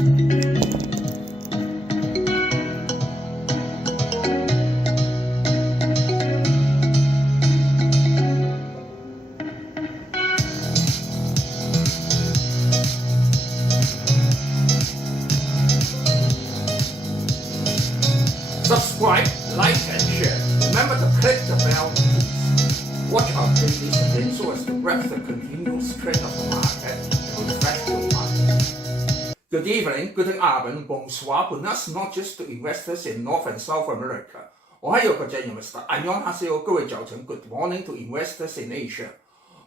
Subscribe, like, and share. Remember to click the bell, please. Watch our playlist again so as to grab the continuous trend of the market and refresh your mind. Good evening, guten Abend, bonsoir, buenas noches to investors in North and South America. Ohio gozaimasu. 안녕하세요, 各位早晨. Good morning to investors in Asia.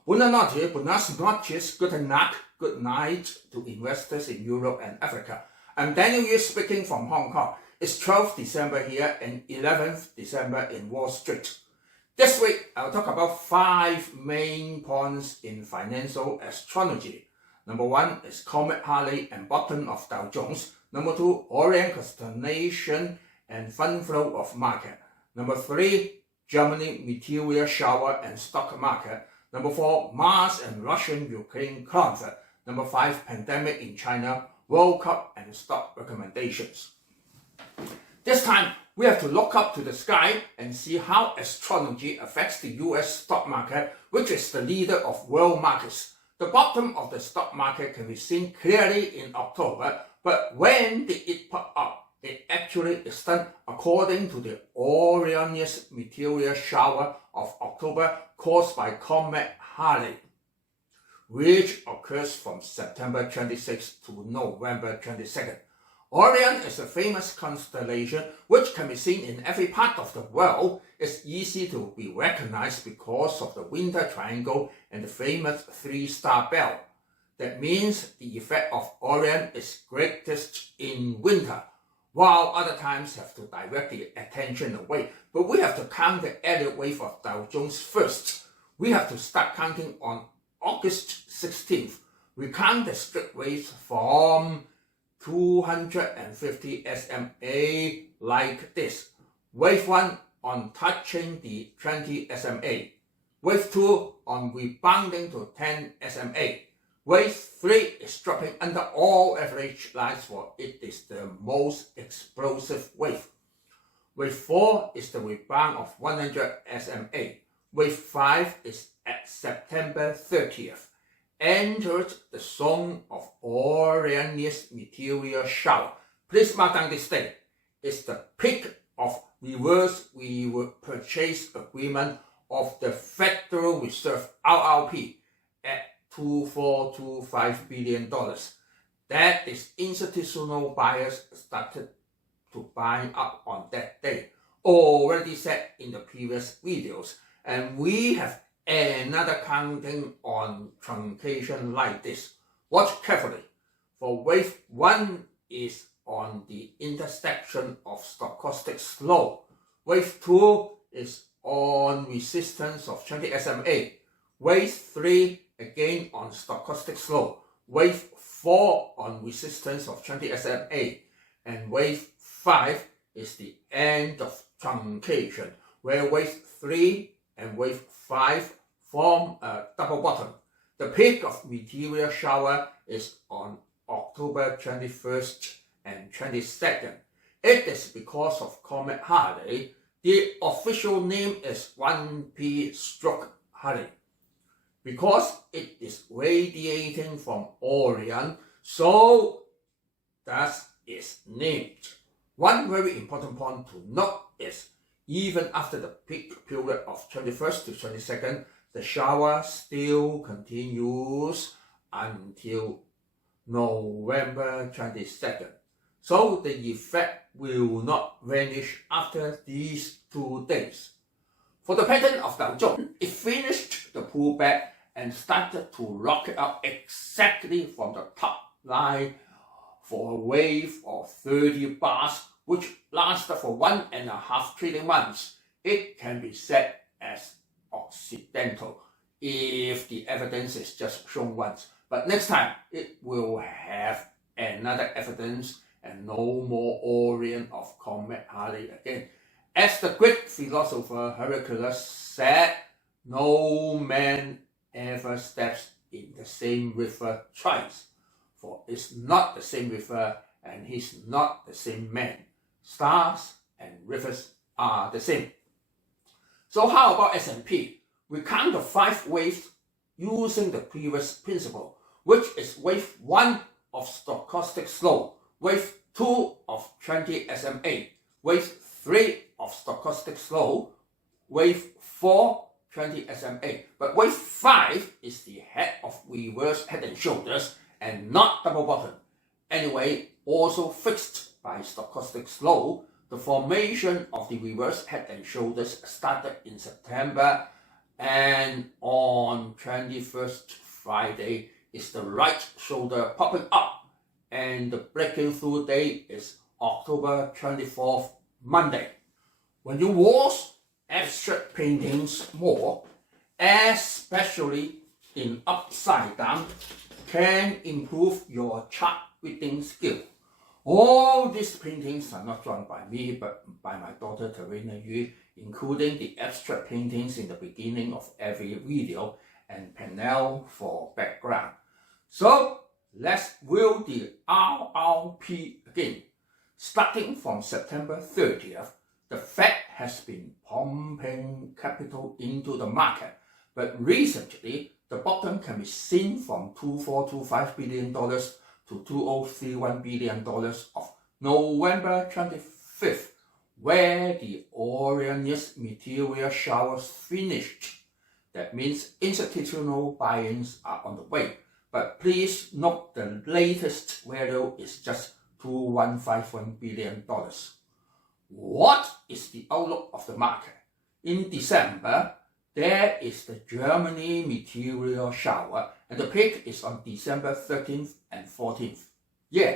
Buenas noches, good night to investors in Europe and Africa. I'm Daniel Yu speaking from Hong Kong. It's 12th December here and 11th December in Wall Street. This week, I'll talk about 5 main points in financial astrology. Number 1 is Comet Halley and bottom of Dow Jones. Number 2, Orion constellation and fund flow of market. Number 3, Germany meteor shower and stock market. Number 4, Mars and Russian-Ukraine conflict. Number 5, pandemic in China, World Cup and stock recommendations. This time, we have to look up to the sky and see how astrology affects the US stock market, which is the leader of world markets. The bottom of the stock market can be seen clearly in October, but when did it pop up? It actually is done according to the Orion meteor shower of October caused by Comet Halley, which occurs from September 26th to November 22nd. Orion is a famous constellation which can be seen in every part of the world. It's easy to be recognized because of the winter triangle and the famous 3-star belt. That means the effect of Orion is greatest in winter, while other times have to direct the attention away. But we have to count the Elliot Wave of Dow Jones first. We have to start counting on August 16th. We count the straight waves from 250 SMA like this. Wave 1 on touching the 20 SMA. Wave 2 on rebounding to 10 SMA. Wave 3 is dropping under all average lines, for it is the most explosive wave. Wave 4 is the rebound of 100 SMA. Wave 5 is at September 30th. Entered the zone of Orion meteor shower. Please mark down this date. It's the peak of Reverse Repurchase Agreement of the Federal Reserve RRP at $2.425 billion. That is, institutional buyers started to buy up on that day. Already said in the previous videos, and we have another counting on truncation like this. Watch carefully, for wave 1 is on the intersection of stochastic slope. Wave 2 is on resistance of 20 SMA. Wave 3 again on stochastic slope. Wave 4 on resistance of 20 SMA. And wave 5 is the end of truncation, where wave 3 and wave 5 form a double bottom. The peak of meteor shower is on October 21st and 22nd. It is because of Comet Halley. The official name is 1P Halley. Because it is radiating from Orion, so thus is named. One very important point to note is, even after the peak period of 21st to 22nd, the shower still continues until November 22nd. So the effect will not vanish after these 2 days. For the pattern of Dow Jones, it finished the pullback and started to rocket up exactly from the top line for a wave of 30 bars, which lasted for 1.5 trillion months. It can be said as accidental if the evidence is just shown once. But next time, it will have another evidence and no more Orion of Comet Halley again. As the Greek philosopher Heraclitus said, no man ever steps in the same river twice. for it's not the same river and he's not the same man. Stars and rivers are the same. So how about S&P? We count the 5 waves using the previous principle, which is wave 1 of stochastic slope, wave 2 of 20 SMA, wave 3 of stochastic slope, wave 4 20 SMA. But wave 5 is the head of reverse head and shoulders and not double bottom. Anyway, also fixed by stochastic slope, the formation of the reverse head and shoulders started in September, and on 21st Friday is the right shoulder popping up, and the breaking through date is October 24th, Monday. When you watch abstract paintings more, especially in upside down, can improve your chart reading skill. All these paintings are not drawn by me, but by my daughter Terina Yu, including the abstract paintings in the beginning of every video and panel for background. So let's view the RRP again. Starting from September 30th, the Fed has been pumping capital into the market, but recently the bottom can be seen from $2,425 billion to $2,031 billion of November 25th, where the Orion EST Meteor showers finished. That means institutional buy-ins are on the way, but please note the latest value is just $2,151 billion. What is the outlook of the market? In December, there is the Germany meteor shower, and the peak is on December 13th and 14th. Yeah,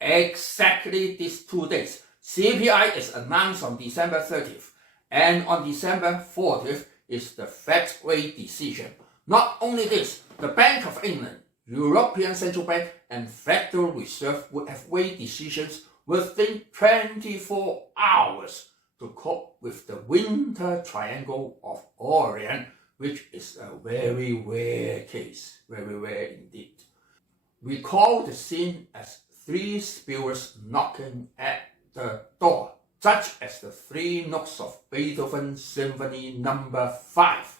exactly these 2 days. CPI is announced on December 30th, and on December 40th is the Fed rate decision. Not only this, the Bank of England, European Central Bank, and Federal Reserve would have rate decisions within 24 hours to cope with the winter triangle of Orion, which is a very rare case, very rare indeed. We call the scene as 3 spirits knocking at the door, such as the 3 notes of Beethoven Symphony No. 5.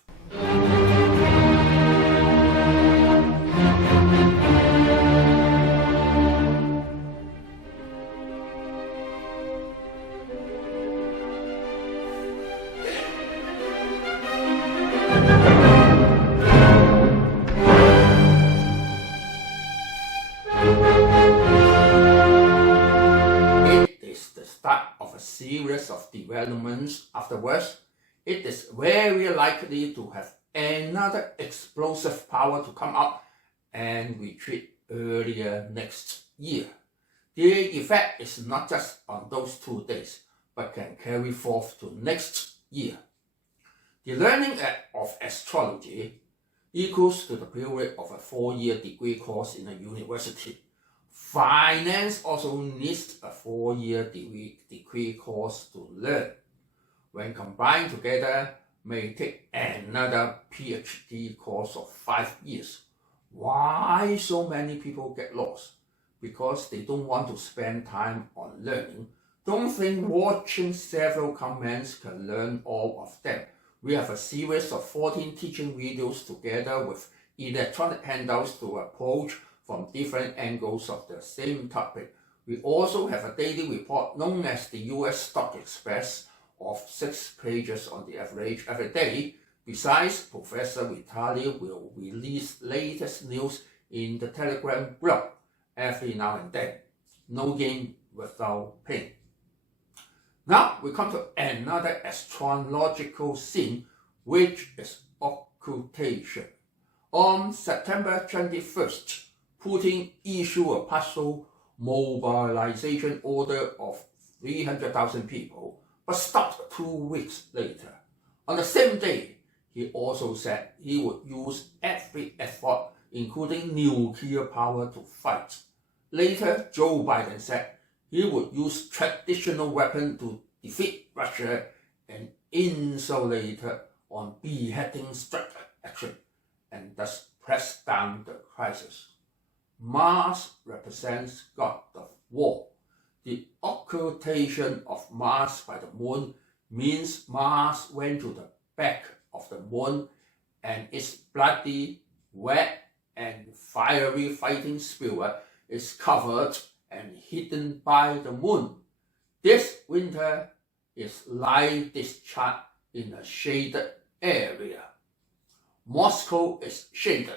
Series of developments afterwards, it is very likely to have another explosive power to come up and retreat earlier next year. The effect is not just on those 2 days, but can carry forth to next year. The learning of astrology equals to the period of a 4-year degree course in a university. Finance also needs a 4-year degree course to learn. When combined together, may take another PhD course of 5 years. Why so many people get lost? Because they don't want to spend time on learning. Don't think watching several comments can learn all of them. We have a series of 14 teaching videos together with electronic handouts to approach from different angles of the same topic. We also have a daily report known as the US Stock Express of 6 pages on the average every day. Besides, Professor Vitali will release latest news in the Telegram blog every now and then. No gain without pain. Now we come to another astrological scene, which is occultation. On September 21st, Putin issued a partial mobilization order of 300,000 people, but stopped 2 weeks later. On the same day, he also said he would use every effort, including nuclear power, to fight. Later, Joe Biden said he would use traditional weapons to defeat Russia and insulated on beheading strike action, and thus press down the crisis. Mars represents God of war. The occultation of Mars by the moon means Mars went to the back of the moon and its bloody, wet, and fiery fighting spirit is covered and hidden by the moon. This winter is like this chart in a shaded area. Moscow is shaded.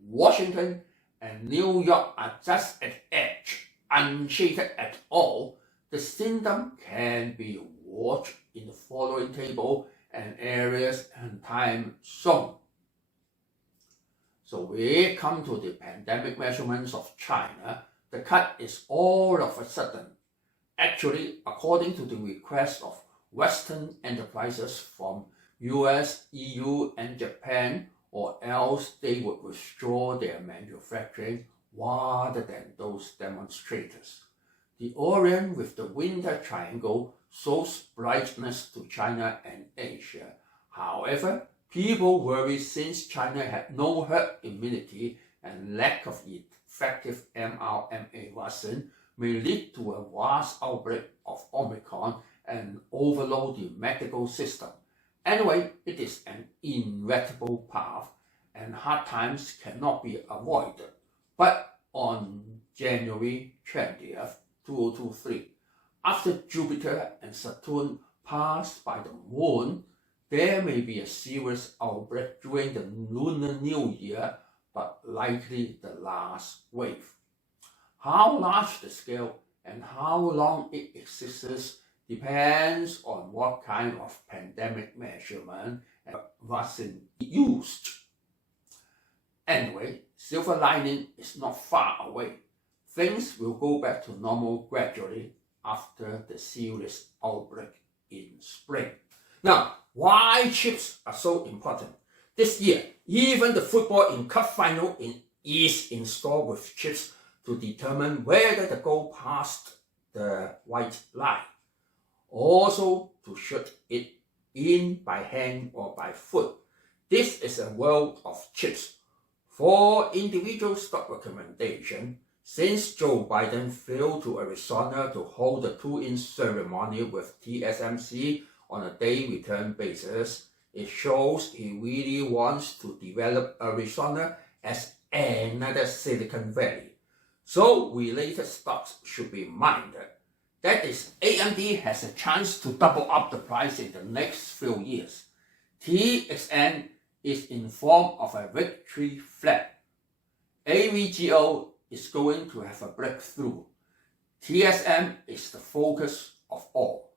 Washington and New York are just at edge, unshaded at all. The symptom can be watched in the following table and areas and time zone. So we come to the pandemic measurements of China. The cut is all of a sudden. Actually, according to the request of Western enterprises from US, EU, and Japan, or else they would withdraw their manufacturing rather than those demonstrators. The Orion with the winter triangle shows brightness to China and Asia. However, people worry since China had no herd immunity and lack of effective mRNA vaccine may lead to a vast outbreak of Omicron and overload the medical system. Anyway, it is an inevitable path and hard times cannot be avoided. But on January 20th, 2023, after Jupiter and Saturn pass by the moon, there may be a serious outbreak during the Lunar New Year, but likely the last wave. How large the scale and how long it exists depends on what kind of pandemic measurement and vaccine used. Anyway, silver lining is not far away. Things will go back to normal gradually after the serious outbreak in spring. Now, why chips are so important? This year, even the football in cup final is installed with chips to determine whether the goal passed the white line. Also to shoot it in by hand or by foot. This is a world of chips. For individual stock recommendation, since Joe Biden flew to Arizona to hold a 2-inch ceremony with TSMC on a day return basis, it shows he really wants to develop Arizona as another Silicon Valley. So related stocks should be minded. That is, AMD has a chance to double up the price in the next few years. TXN is in form of a victory flag. AVGO is going to have a breakthrough. TSM is the focus of all.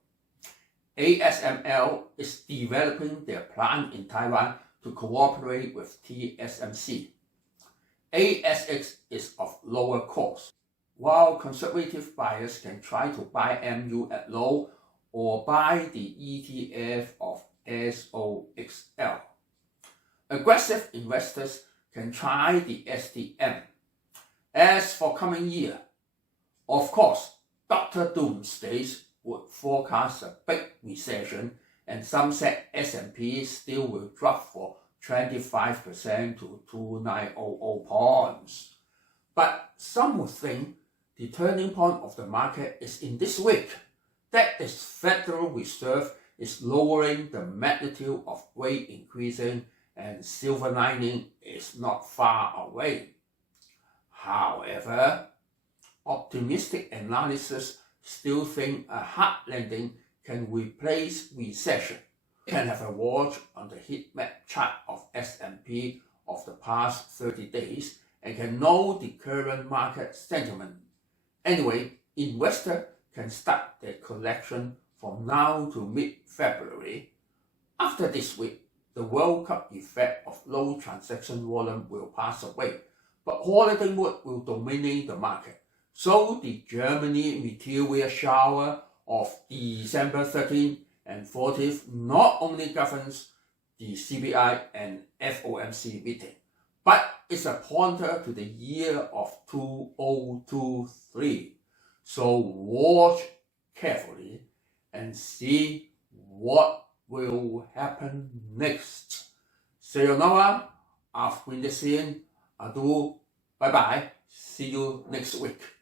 ASML is developing their plant in Taiwan to cooperate with TSMC. ASX is of lower cost, while conservative buyers can try to buy MU at low or buy the ETF of SOXL. Aggressive investors can try the STM. As for coming year, of course, Dr. Doomsdays would forecast a big recession, and some said S&P still will drop for 25% to 2900 points. But some would think the turning point of the market is in this week. That is, Federal Reserve is lowering the magnitude of rate increasing and silver lining is not far away. However, optimistic analysis still think a hard landing can replace recession. You can have a watch on the heat map chart of S&P of the past 30 days and can know the current market sentiment. Anyway, investors can start their collection from now to mid-February. After this week, the World Cup effect of low transaction volume will pass away, but holiday mood will dominate the market. So the Germany meteor shower of December 13th and 14th not only governs the CPI and FOMC meeting, but it's a pointer to the year of 2023. So watch carefully and see what will happen next. Sayonara, auf Wiedersehen, adieu, bye bye, See you next week.